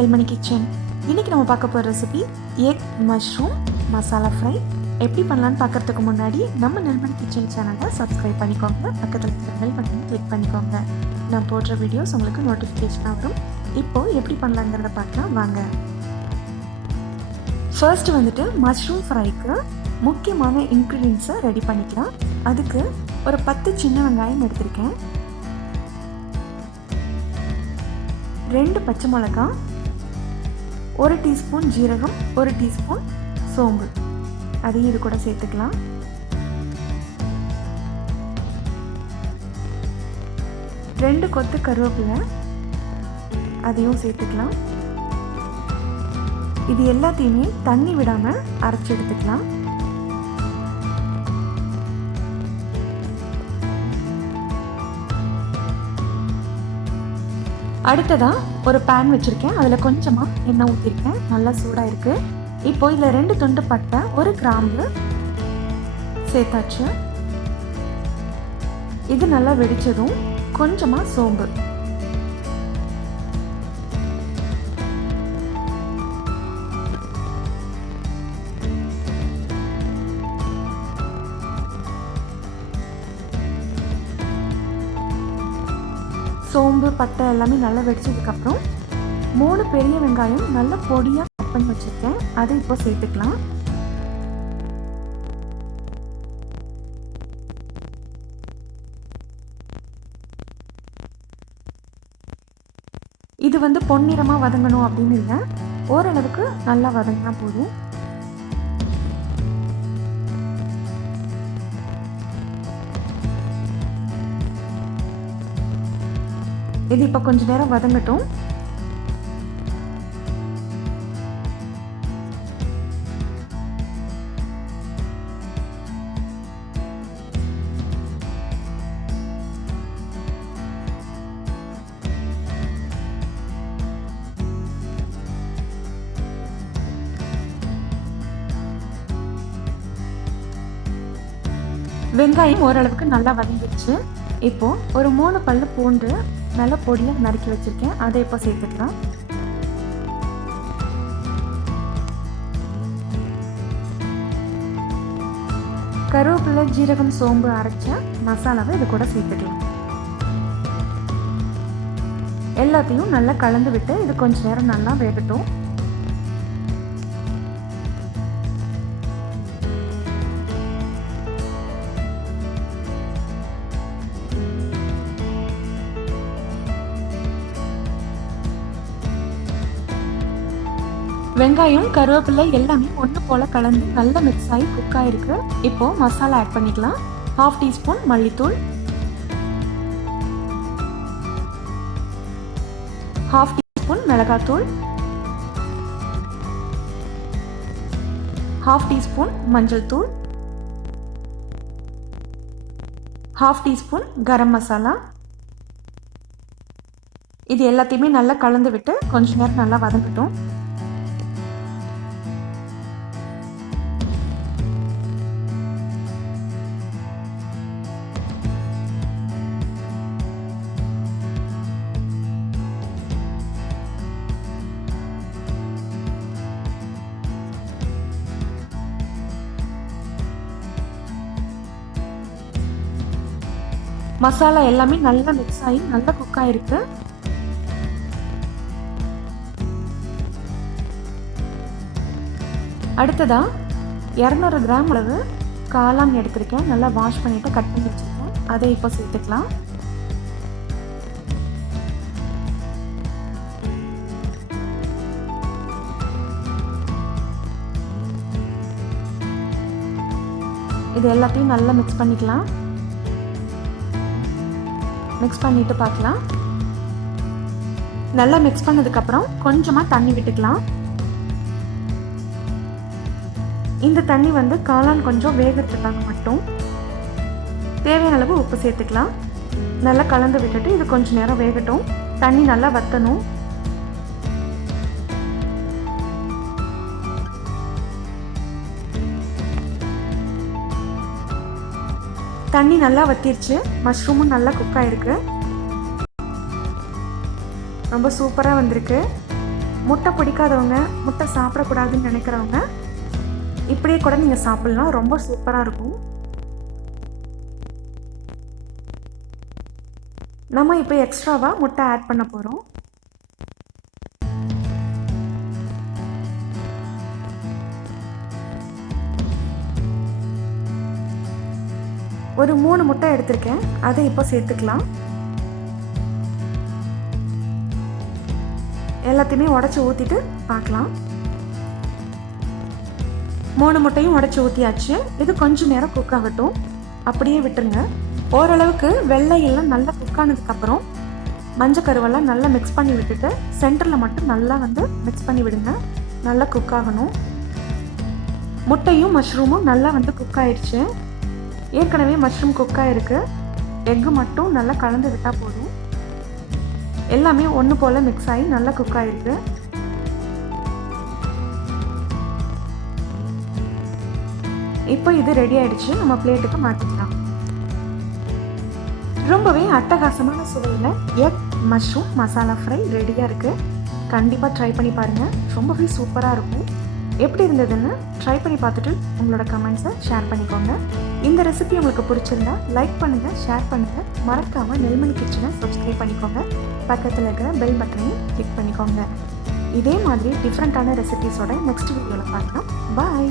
நெல்மணி kitchen. இன்றைக்கி நம்ம பார்க்க போகிற recipe egg mushroom masala fry. எப்படி பண்ணலான்னு பார்க்குறதுக்கு முன்னாடி நம்ம நெல்மணி கிச்சன் சேனலை சப்ஸ்கிரைப் பண்ணிக்கோங்க. பக்கத்தில் இருக்கிற பெல் பட்டனை கிளிக் பண்ணிக்கோங்க. நான் போடுற வீடியோஸ் உங்களுக்கு நோட்டிஃபிகேஷனாக வரும். இப்போது எப்படி பண்ணலாங்கிறத பார்க்கலாம் வாங்க. ஃபர்ஸ்ட் வந்துட்டு மஷ்ரூம் ஃப்ரைக்கு முக்கியமான இன்க்ரீடியன்ஸை ரெடி பண்ணிக்கலாம். அதுக்கு ஒரு 10 சின்ன வெங்காயம் எடுத்திருக்கேன், 2 பச்சை மிளகாய், 1 டீஸ்பூன் ஜீரகம், 1 டீஸ்பூன் சோம்பு, அதையும் இது கூட சேர்த்துக்கலாம். ரெண்டு கொத்து கருவேப்பிலை, அதையும் சேர்த்துக்கலாம். இது எல்லாத்தையுமே தண்ணி விடாமல் அரைச்சி எடுத்துக்கலாம். அடுத்ததாக ஒரு பேன் வச்சுருக்கேன், அதில் கொஞ்சமாக எண்ணெய் ஊற்றிருக்கேன், நல்லா சூடாக இருக்குது. இப்போ இதில் 2 துண்டு பட்டை, 1 கிராம்பு சேர்த்தாச்சு. இது நல்லா வெடிச்சதும் கொஞ்சமாக சோம்பு, சோம்பு பட்டை எல்லாமே நல்லா வெடிச்சதுக்கப்புறம் 3 பெரிய வெங்காயம் நல்லா பொடியாக கட் பண்ணி வச்சுருக்கேன், அதை இப்போ சேர்த்துக்கலாம். இது வந்து பொன்னிறமாக வதங்கணும் அப்படின்னு இல்லை, ஓரளவுக்கு நல்லா வதங்கினா போதும். இது இப்போ கொஞ்ச நேரம் வதங்கட்டும். வெங்காயம் ஓரளவுக்கு நல்லா வதங்கிடுச்சு. இப்போ ஒரு 3 பல்லு பூண்டு நல்லா பொடியாக நறுக்கி வச்சிருக்கேன், அதை இப்போ சேர்த்துக்கலாம். கருவேப்பிலை ஜீரகம் சோம்பு அரைச்ச மசாலாவை இது கூட சேர்த்துக்கலாம். எல்லாத்தையும் நல்லா கலந்து விட்டு இது கொஞ்ச நேரம் நல்லா வேகட்டும். வெங்காயம் கருவேப்பிலை எல்லாமே ஒன்று போல கலந்து நல்லா மிக்ஸ் ஆகி குக் ஆகிருக்கு. இப்போ மசாலா ஆட் பண்ணிக்கலாம். 1/2 டீஸ்பூன் மல்லித்தூள், 1/2 டீஸ்பூன் மிளகாத்தூள், 1/2 டீஸ்பூன் மஞ்சள் தூள், 1/2 டீஸ்பூன் கரம் மசாலா. இது எல்லாத்தையுமே நல்லா கலந்து விட்டு கொஞ்ச நேரம் நல்லா வதங்கட்டும். மசாலா எல்லாமே நல்லா மிக்ஸ் ஆகி நல்லா குக் ஆகிருக்கு. அடுத்ததா 200 கிராம் அளவு காளான் எடுத்திருக்கேன், நல்லா வாஷ் பண்ணிட்டு கட் பண்ணி வச்சிருக்கேன், அதை இப்போ சேர்த்துக்கலாம். இது எல்லாத்தையும் நல்லா மிக்ஸ் பண்ணிக்கலாம். மிக்ஸ் பண்ணிட்டு பார்க்கலாம். நல்லா மிக்ஸ் பண்ணதுக்கப்புறம் கொஞ்சமாக தண்ணி விட்டுக்கலாம். இந்த தண்ணி வந்து காளான் கொஞ்சம் வேகிறதுக்காக மட்டும். தேவையான அளவு உப்பு சேர்த்துக்கலாம். நல்லா கலந்து விட்டுட்டு இது கொஞ்சம் நேரம் வேகட்டும். தண்ணி நல்லா வற்றணும். தண்ணி நல்லா வத்திருச்சு, மஷ்ரூமும் நல்லா குக் ஆகிருக்கு, ரொம்ப சூப்பராக வந்திருக்கு. முட்டை பிடிக்காதவங்க, முட்டை சாப்பிடக்கூடாதுன்னு நினைக்கிறவங்க இப்படியே கூட நீங்கள் சாப்பிட்லாம். ரொம்ப சூப்பராக இருக்கும். நம்ம இப்போ எக்ஸ்ட்ராவாக முட்டை ஆட் பண்ண போகிறோம். ஒரு 3 முட்டை எடுத்திருக்கேன், அதை இப்போ சேர்த்துக்கலாம். எல்லாத்தையுமே உடச்சி ஊற்றிட்டு பார்க்கலாம். 3 முட்டையும் உடச்சி ஊற்றியாச்சு. இது கொஞ்சம் நேரம் குக் ஆகட்டும், அப்படியே விட்டுருங்க. ஓரளவுக்கு வெள்ளையெல்லாம் நல்லா குக் ஆனதுக்கப்புறம் மஞ்சள் கருவெல்லாம் நல்லா மிக்ஸ் பண்ணி விட்டுட்டு சென்டரில் மட்டும் நல்லா மிக்ஸ் பண்ணி விடுங்க. நல்லா குக் ஆகணும். முட்டையும் மஷ்ரூமும் நல்லா குக் ஆயிடுச்சு. ஏற்கனவே மஷ்ரூம் குக் ஆகிருக்கு. எக்கு மட்டும் நல்லா கலந்து விட்டால் போதும். எல்லாமே ஒன்று போல் மிக்ஸ் ஆகி நல்லா குக் ஆகிருக்கு. இப்போ இது ரெடி ஆயிடுச்சு. நம்ம பிளேட்டுக்கு மாற்றிக்கலாம். ரொம்பவே அட்டகாசமான சுவையில் எக் மஷ்ரூம் மசாலா ஃப்ரை ரெடியாக இருக்குது. கண்டிப்பாக ட்ரை பண்ணி பாருங்கள். ரொம்பவே சூப்பராக இருக்கும். எப்படி இருந்ததுன்னு ட்ரை பண்ணி பார்த்துட்டு உங்களோட கமெண்ட்ஸை ஷேர் பண்ணிக்கோங்க. இந்த ரெசிபி உங்களுக்கு பிடிச்சிருந்தா லைக் பண்ணுங்கள், ஷேர் பண்ணுங்கள். மறக்காமல் நெல்மணி கிச்சனை சப்ஸ்கிரைப் பண்ணிக்கோங்க. பக்கத்தில் இருக்கிற பெல் பட்டனையும் கிளிக் பண்ணிக்கோங்க. இதே மாதிரி டிஃப்ரெண்ட்டான ரெசிபீஸோட நெக்ஸ்ட் வீடியோவில் பார்க்கலாம். பாய்.